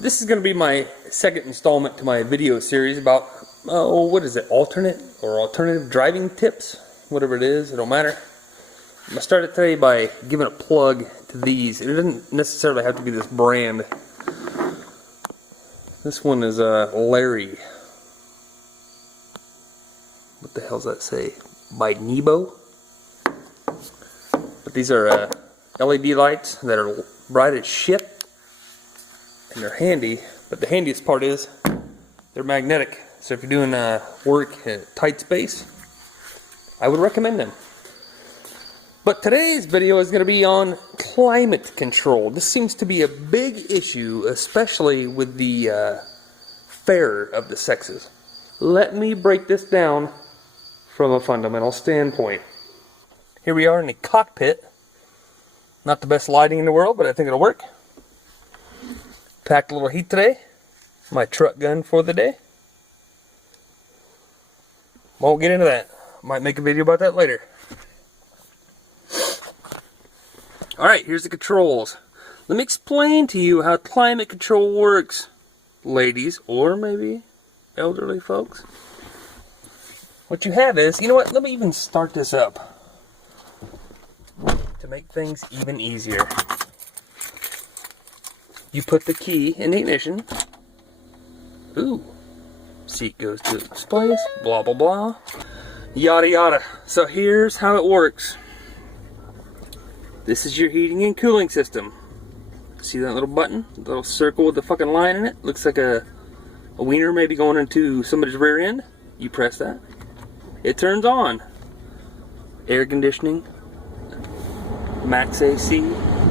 This is going to be my second installment to my video series about, what is it, alternative driving tips? Whatever it is, it don't matter. I'm going to start it today by giving a plug to these. It doesn't necessarily have to be this brand. This one is Larry. What the hell's that say? By Nebo. But these are LED lights that are bright as shit. And they're handy, but the handiest part is they're magnetic. So if you're doing work in a tight space, I would recommend them. But today's video is going to be on climate control. This seems to be a big issue, especially with the fairer of the sexes. Let me break this down from a fundamental standpoint. Here we are in the cockpit. Not the best lighting in the world, but I think it'll work. Packed a little heat today. My truck gun for the day. Won't get into that. Might make a video about that later. Alright, here's the controls. Let me explain to you how climate control works, ladies, or maybe elderly folks. What you have is, you know what, let me even start this up to make things even easier. You put the key in the ignition. Ooh. Seat goes to its place. Blah, blah, blah. Yada, yada. So here's how it works. This is your heating and cooling system. See that little button? The little circle with the fucking line in it? Looks like a wiener maybe going into somebody's rear end. You press that. It turns on. Air conditioning. Max AC.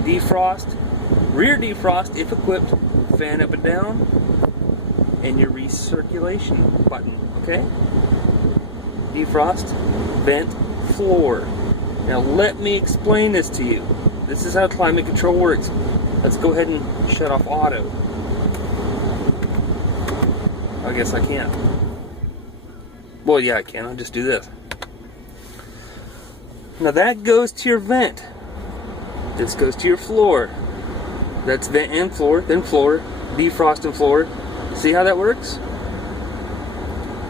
Defrost. Rear defrost, if equipped, fan up and down, and your recirculation button, okay? Defrost, vent, floor. Now let me explain this to you. This is how climate control works. Let's go ahead and shut off auto. I guess I can't. Well, yeah, I can. I'll just do this. Now that goes to your vent. This goes to your floor. That's vent and floor, then floor, defrost and floor. See how that works?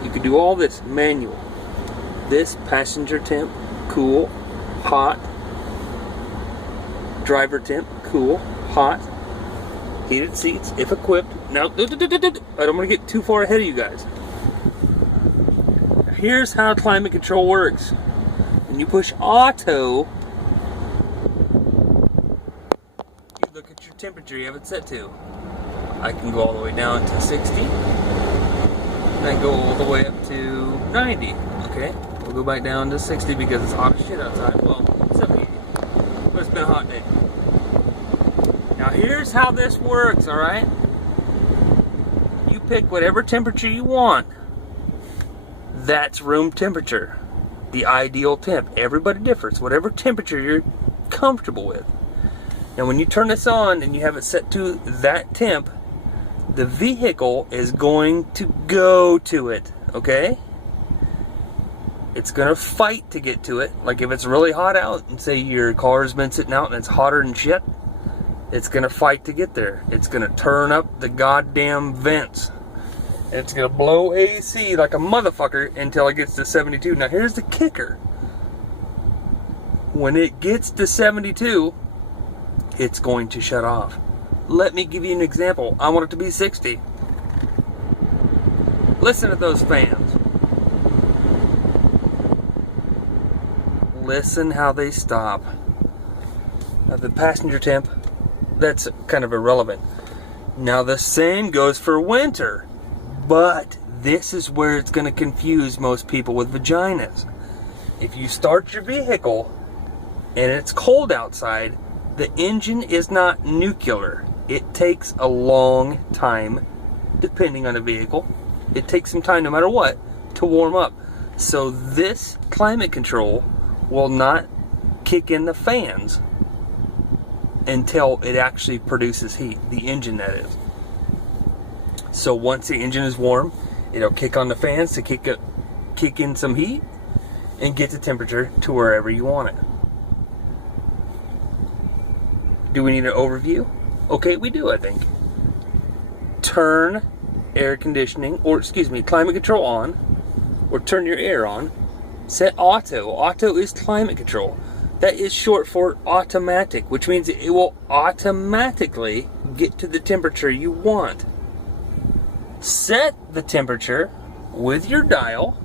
You can do all this manual. This passenger temp, cool, hot. Driver temp, cool, hot. Heated seats, if equipped. Now, I don't want to get too far ahead of you guys. Here's how climate control works. When you push auto, temperature you have it set to. I can go all the way down to 60 and then go all the way up to 90. Okay, we'll go back down to 60 because it's hot as shit outside. Well, 70, but it's been a hot day. Now here's how this works, alright? You pick whatever temperature you want. That's room temperature. The ideal temp. Everybody differs. Whatever temperature you're comfortable with. Now when you turn this on and you have it set to that temp, the vehicle is going to go to it, okay? It's going to fight to get to it. Like if it's really hot out and say your car's been sitting out and it's hotter than shit, it's going to fight to get there. It's going to turn up the goddamn vents. And it's going to blow AC like a motherfucker until it gets to 72. Now here's the kicker. When it gets to 72, it's going to shut off. Let me give you an example. I want it to be 60. Listen to those fans. Listen how they stop. Now the passenger temp, that's kind of irrelevant. Now the same goes for winter. But this is where it's going to confuse most people with vaginas. If you start your vehicle and it's cold outside, the engine is not nuclear. It takes a long time, depending on the vehicle. It takes some time, no matter what, to warm up. So this climate control will not kick in the fans until it actually produces heat. The engine, that is. So once the engine is warm, it'll kick on the fans to kick in some heat and get the temperature to wherever you want it. Do we need an overview? Okay, we do, I think. turn air conditioning, or excuse me, climate control on, or turn your air on, set auto. Auto is climate control. That is short for automatic, which means it will automatically get to the temperature you want. Set the temperature with your dial,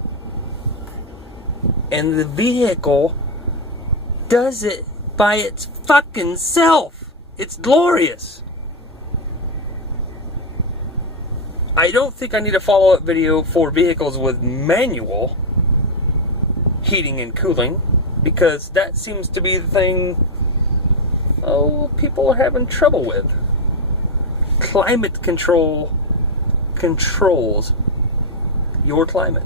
and the vehicle does it by its fucking self. It's glorious. I don't think I need a follow-up video for vehicles with manual heating and cooling, because that seems to be the thing people are having trouble with. Climate control controls your climate.